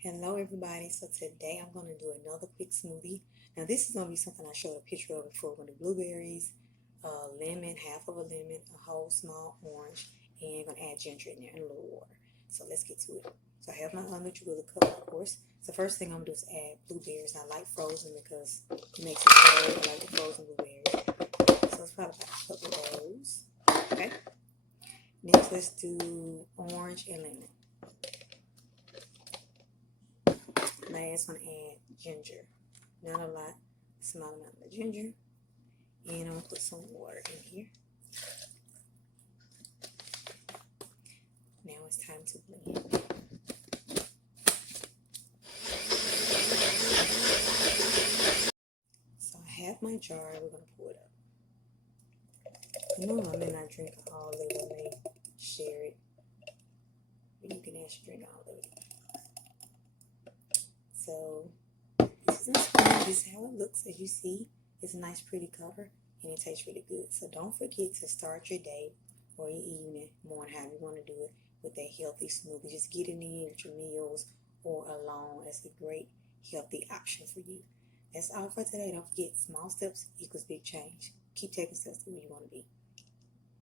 Hello everybody, so today I'm going to do another quick smoothie. Now this is going to be something I showed a picture of before. We're going to do blueberries, lemon, half of a lemon, a whole small orange, and I'm going to add ginger in there and a little water. So let's get to it. So I have my Nutri-Gula cup, of course. So first thing I'm going to do is add blueberries. I like frozen because it makes it cold. I like the frozen blueberries. So it's probably about a couple of those. Okay. Next let's do orange and lemon. Last one, add ginger. Not a lot, small amount of ginger. And I'm going to put some water in here. Now it's time to blend. So I have my jar, we're going to pour it up. I may not drink all of it, I may share it. But you can actually drink all of it. So this is how it looks. As you see, it's a nice pretty cover and it tastes really good. So don't forget to start your day or your evening, morning, however you want to do it, with a healthy smoothie. Just get it in with your meals or alone as a great healthy option for you. That's all for today. Don't forget, small steps equals big change. Keep taking steps to where you want to be.